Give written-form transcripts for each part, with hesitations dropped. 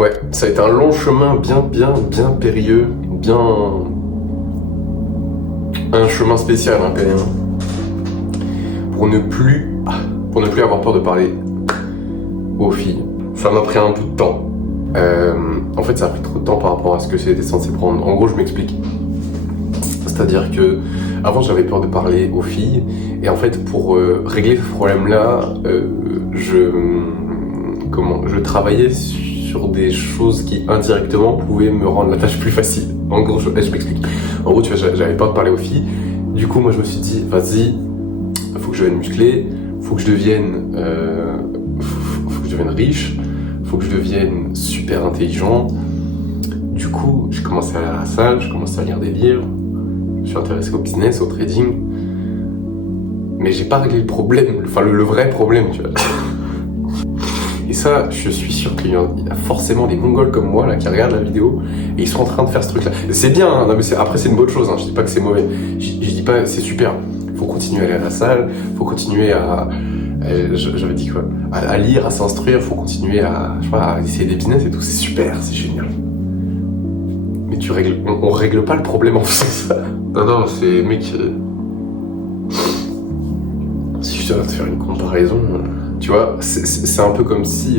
Ouais, ça a été un long chemin bien périlleux, un chemin spécial quand même, pour ne plus avoir peur de parler aux filles. Ça m'a pris un bout de temps. En fait, ça a pris trop de temps par rapport à ce que j'étais censé prendre. En gros, je m'explique. C'est-à-dire que avant, j'avais peur de parler aux filles, et en fait, pour régler ce problème-là, je travaillais sur des choses qui indirectement pouvaient me rendre la tâche plus facile. En gros, je m'explique. En gros, tu vois, j'avais peur de parler aux filles. Du coup, moi, je me suis dit, vas-y, faut que je devienne musclé, faut que je devienne riche, faut que je devienne super intelligent. Du coup, j'ai commencé à aller à la salle, j'ai commencé à lire des livres, je me suis intéressé au business, au trading. Mais j'ai pas réglé le problème, le vrai problème, tu vois. Et ça, je suis sûr qu'il y a forcément des Mongols comme moi là qui regardent la vidéo et ils sont en train de faire ce truc-là. C'est bien, hein, non, mais après c'est une bonne chose, hein, je dis pas que c'est mauvais, je dis pas c'est super. Faut continuer à aller à la salle, faut continuer j'avais dit quoi, à lire, à s'instruire, faut continuer à essayer des business et tout, c'est super, c'est génial. Mais on règle pas le problème en faisant ça. Non, c'est mec. Si je dois te faire une comparaison, tu vois, c'est un peu comme si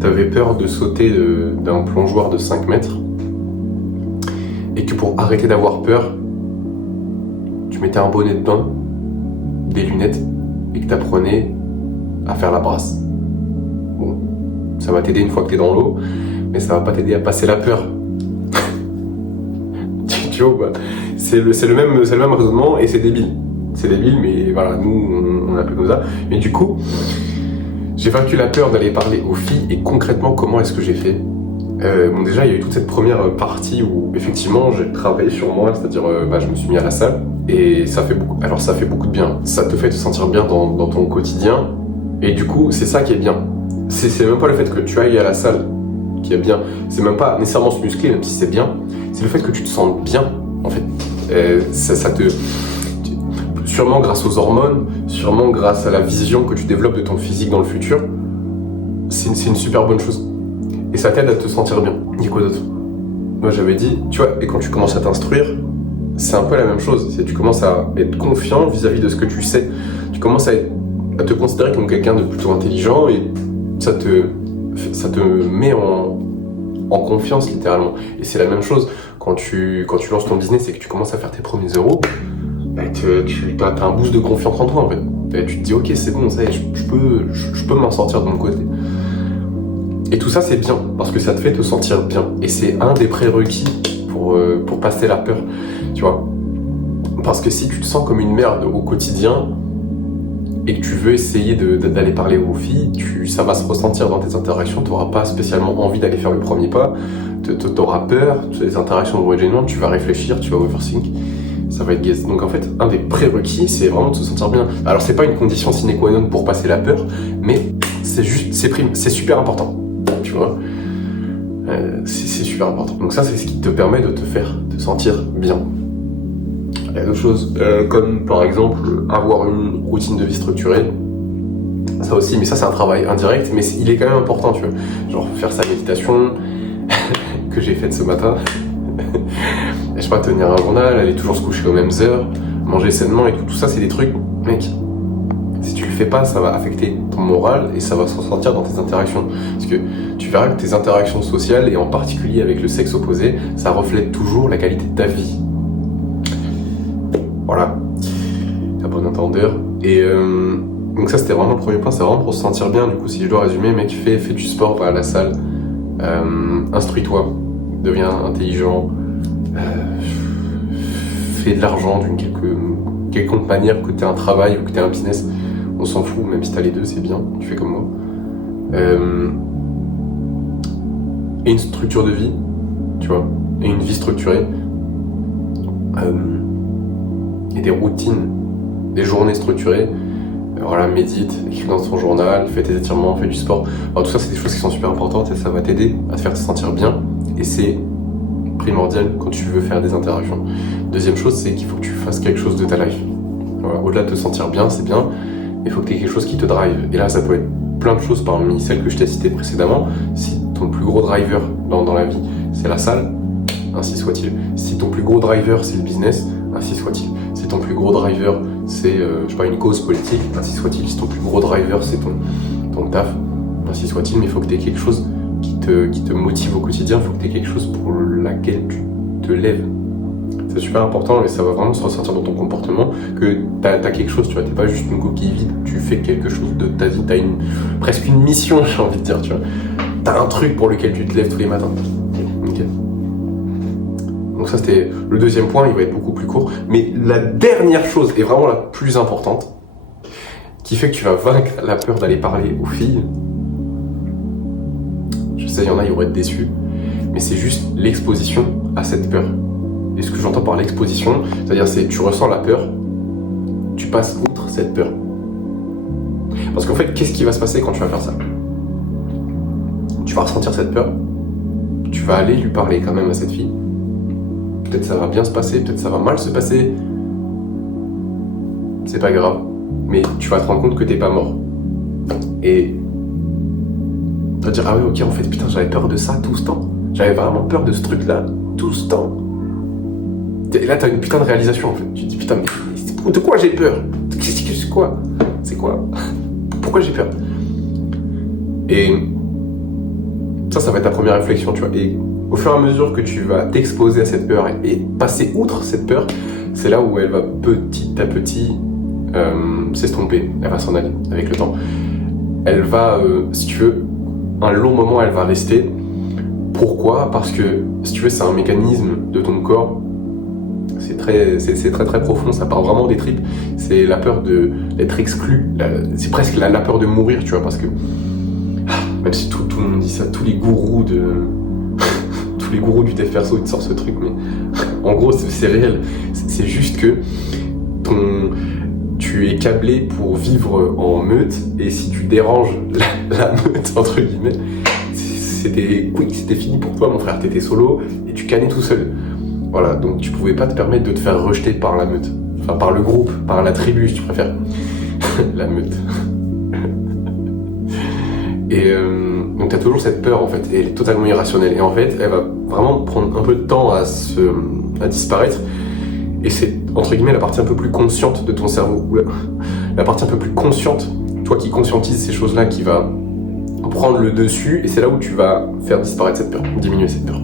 t'avais peur de sauter d'un plongeoir de 5 mètres et que pour arrêter d'avoir peur, tu mettais un bonnet de bain, des lunettes et que t'apprenais à faire la brasse. Bon, ça va t'aider une fois que t'es dans l'eau, mais ça va pas t'aider à passer la peur. Tu vois, bah, c'est le même raisonnement et c'est débile. C'est débile, mais voilà, nous, on a peu comme ça. Mais du coup, j'ai vaincu la peur d'aller parler aux filles, et concrètement, comment est-ce que j'ai fait ? Bon, déjà, il y a eu toute cette première partie où, effectivement, j'ai travaillé sur moi, c'est-à-dire, je me suis mis à la salle, et ça fait beaucoup de bien. Ça te fait te sentir bien dans ton quotidien, et du coup, c'est ça qui est bien. C'est même pas le fait que tu ailles à la salle qui est bien, c'est même pas nécessairement se muscler, même si c'est bien, c'est le fait que tu te sentes bien, en fait. Sûrement grâce aux hormones, sûrement grâce à la vision que tu développes de ton physique dans le futur, c'est une super bonne chose. Et ça t'aide à te sentir bien. Dis quoi d'autre ? Moi j'avais dit, tu vois, et quand tu commences à t'instruire, c'est un peu la même chose. Tu commences à être confiant vis-à-vis de ce que tu sais. Tu commences à te considérer comme quelqu'un de plutôt intelligent, et ça te met en confiance littéralement. Et c'est la même chose quand tu lances ton business et que tu commences à faire tes premiers euros. Tu as un boost de confiance en toi en fait. Et tu te dis ok, c'est bon, ça y est, je peux m'en sortir de mon côté. Et tout ça c'est bien parce que ça te fait te sentir bien. Et c'est un des prérequis pour passer la peur, tu vois. Parce que si tu te sens comme une merde au quotidien et que tu veux essayer d'aller parler aux filles, ça va se ressentir dans tes interactions, tu n'auras pas spécialement envie d'aller faire le premier pas, tu auras peur, les interactions vont être gênantes, tu vas réfléchir, tu vas overthink. Ça va être gaze. Donc en fait, un des prérequis, c'est vraiment de se sentir bien. Alors c'est pas une condition sine qua non pour passer la peur, mais c'est super important, tu vois. C'est super important. Donc ça, c'est ce qui te permet de te faire te sentir bien. Il y a d'autres choses, comme par exemple avoir une routine de vie structurée. Ça aussi, mais ça c'est un travail indirect, mais il est quand même important, tu vois. Genre faire sa méditation que j'ai faite ce matin. Je sais pas, tenir un journal, aller toujours se coucher aux mêmes heures, manger sainement et tout ça, c'est des trucs, mec, si tu le fais pas, ça va affecter ton moral et ça va se ressentir dans tes interactions. Parce que tu verras que tes interactions sociales, et en particulier avec le sexe opposé, ça reflète toujours la qualité de ta vie. Voilà, à bon entendeur. Et donc ça, c'était vraiment le premier point, c'est vraiment pour se sentir bien. Du coup, si je dois résumer, mec, fais du sport, va à la salle, instruis-toi, deviens intelligent, fais de l'argent d'une quelconque manière, que tu aies un travail ou que tu aies un business, on s'en fout, même si tu as les deux, c'est bien, tu fais comme moi. Et une structure de vie, tu vois, et une vie structurée, et des routines, des journées structurées. Voilà, médite, écris dans ton journal, fais tes étirements, fais du sport. Alors, tout ça, c'est des choses qui sont super importantes et ça va t'aider à te faire te sentir bien. Et c'est primordial quand tu veux faire des interactions. Deuxième chose, c'est qu'il faut que tu fasses quelque chose de ta life. Voilà, au-delà de te sentir bien, c'est bien, mais il faut que tu aies quelque chose qui te drive. Et là, ça peut être plein de choses parmi celles que je t'ai citées précédemment. Si ton plus gros driver dans la vie, c'est la salle, ainsi soit-il. Si ton plus gros driver, c'est le business, ainsi soit-il. Si ton plus gros driver, c'est, je sais pas, une cause politique, ainsi soit-il. Si ton plus gros driver, c'est ton taf, ainsi soit-il. Mais il faut que tu aies quelque chose qui te motive au quotidien, il faut que tu aies quelque chose pour laquelle tu te lèves. C'est super important et ça va vraiment se ressentir dans ton comportement que t'as quelque chose, tu vois, t'es pas juste une coquille vide, tu fais quelque chose de ta vie, t'as presque une mission, j'ai envie de dire, tu vois. T'as un truc pour lequel tu te lèves tous les matins. Okay. Donc ça c'était le deuxième point, il va être beaucoup plus court. Mais la dernière chose, et vraiment la plus importante, qui fait que tu vas vaincre la peur d'aller parler aux filles, je sais, il y en a, ils vont être déçus, mais c'est juste l'exposition à cette peur. Et ce que j'entends par l'exposition, c'est-à-dire c'est tu ressens la peur, tu passes outre cette peur. Parce qu'en fait, qu'est-ce qui va se passer quand tu vas faire ça? Tu vas ressentir cette peur, tu vas aller lui parler quand même à cette fille. Peut-être ça va bien se passer, peut-être ça va mal se passer. C'est pas grave. Mais tu vas te rendre compte que t'es pas mort. Et tu vas dire, ah oui, ok, en fait, putain, j'avais peur de ça tout ce temps. J'avais vraiment peur de ce truc-là tout ce temps. Et là, t'as une putain de réalisation, en fait. Tu te dis, putain, mais de quoi j'ai peur? C'est quoi? C'est quoi? Pourquoi j'ai peur? Et ça va être ta première réflexion, tu vois. Et au fur et à mesure que tu vas t'exposer à cette peur et passer outre cette peur, c'est là où elle va petit à petit s'estomper. Elle va s'en aller avec le temps. Elle va, si tu veux, un long moment, elle va rester. Pourquoi? Parce que, si tu veux, c'est un mécanisme de ton corps. C'est très profond, ça part vraiment des tripes. C'est la peur d'être exclu, c'est presque la peur de mourir, tu vois, parce que même si tout le monde dit ça, tous les gourous du dev perso ils te sortent ce truc, mais en gros c'est réel. C'est juste que tu es câblé pour vivre en meute, et si tu déranges la meute entre guillemets, c'était fini pour toi, mon frère. T'étais solo et tu cannais tout seul. Voilà, donc tu pouvais pas te permettre de te faire rejeter par la meute. Enfin, par le groupe, par la tribu, si tu préfères. La meute. Et donc t'as toujours cette peur, en fait, et elle est totalement irrationnelle. Et en fait, elle va vraiment prendre un peu de temps à disparaître. Et c'est, entre guillemets, la partie un peu plus consciente de ton cerveau. La partie un peu plus consciente, toi qui conscientise ces choses-là, qui va prendre le dessus. Et c'est là où tu vas faire disparaître cette peur, diminuer cette peur.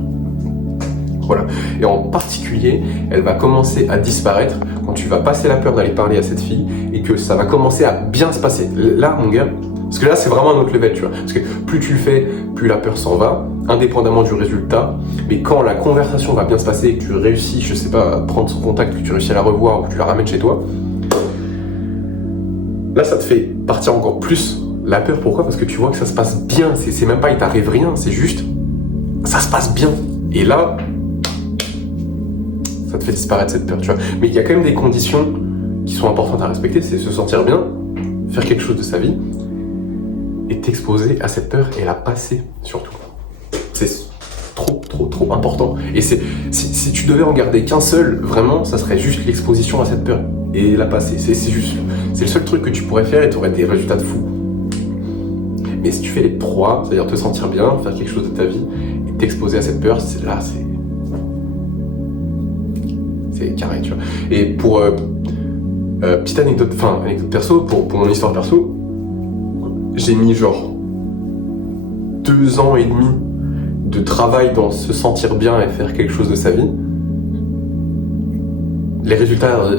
Voilà. Et en particulier, elle va commencer à disparaître quand tu vas passer la peur d'aller parler à cette fille et que ça va commencer à bien se passer. Là, mon gars, parce que là, c'est vraiment un autre level, tu vois. Parce que plus tu le fais, plus la peur s'en va, indépendamment du résultat. Mais quand la conversation va bien se passer et que tu réussis, je sais pas, à prendre son contact, que tu réussis à la revoir ou que tu la ramènes chez toi, là, ça te fait partir encore plus la peur. Pourquoi? Parce que tu vois que ça se passe bien. C'est même pas il t'arrive rien, c'est juste ça se passe bien. Et là, ça te fait disparaître cette peur, tu vois. Mais il y a quand même des conditions qui sont importantes à respecter, c'est se sentir bien, faire quelque chose de sa vie, et t'exposer à cette peur et la passer, surtout. C'est trop important. Et si tu devais en garder qu'un seul, vraiment, ça serait juste l'exposition à cette peur, et la passer. C'est le seul truc que tu pourrais faire et tu aurais des résultats de fou. Mais si tu fais les trois, c'est-à-dire te sentir bien, faire quelque chose de ta vie, et t'exposer à cette peur, c'est carré, tu vois. Et pour petite anecdote perso, pour mon histoire perso, j'ai mis genre 2 ans et demi de travail dans se sentir bien et faire quelque chose de sa vie. Les résultats,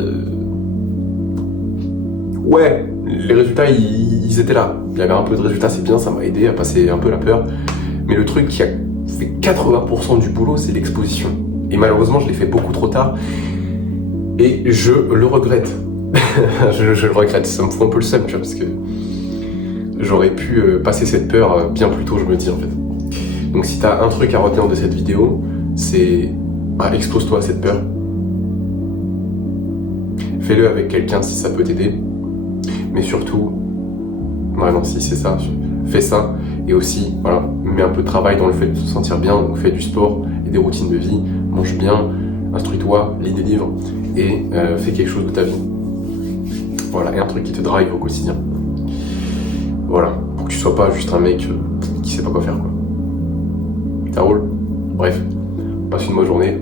les résultats ils étaient là. Il y avait un peu de résultats, c'est bien, ça m'a aidé à passer un peu la peur. Mais le truc qui a fait 80% du boulot, c'est l'exposition. Et malheureusement, je l'ai fait beaucoup trop tard. Et je le regrette. je le regrette, ça me fout un peu le seum, tu vois, parce que j'aurais pu passer cette peur bien plus tôt, je me dis, en fait. Donc si t'as un truc à retenir de cette vidéo, c'est expose-toi à cette peur. Fais-le avec quelqu'un si ça peut t'aider. Mais surtout, vraiment, si c'est ça, fais ça. Et aussi, voilà, mets un peu de travail dans le fait de se sentir bien. Donc fais du sport et des routines de vie, mange bien, instruis-toi, lis des livres et fais quelque chose de ta vie. Voilà, et un truc qui te drive au quotidien. Voilà, pour que tu sois pas juste un mec qui sait pas quoi faire, quoi. Ça roule. Bref, passe une bonne journée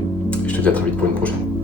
et je te dis à très vite pour une prochaine.